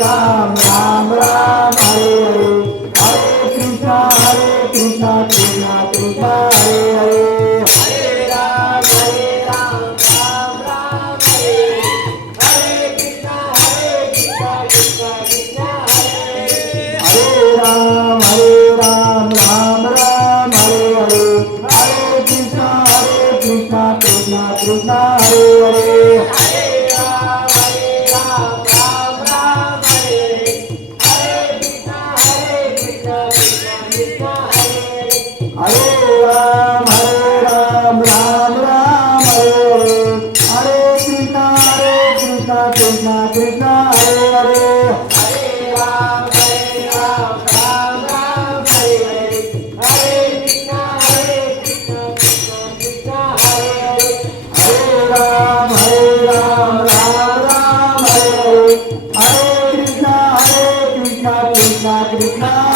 Ram Ram Ram Hare Hare, Hare Krishna Krishna Krishna Hare Hare, Hare Ram Ram Ram Hare Hare, Hare Krishna Krishna Krishna Hare Hare, Hare Ram Ram Ram Hare Hare, Hare Krishna Krishna Krishna Hare Hare, Hare Ram Ram Ram Hare Hare, Hare Krishna Krishna Krishna Hare Hare, Hare Ram Ram Ram Hare Hare, Hare Krishna Krishna Krishna Hare Hare, Hare Ram Ram Ram Hare Hare, Hare Krishna Krishna Krishna Hare Hare, Hare Ram Ram Ram Hare Hare, Hare Krishna Krishna Krishna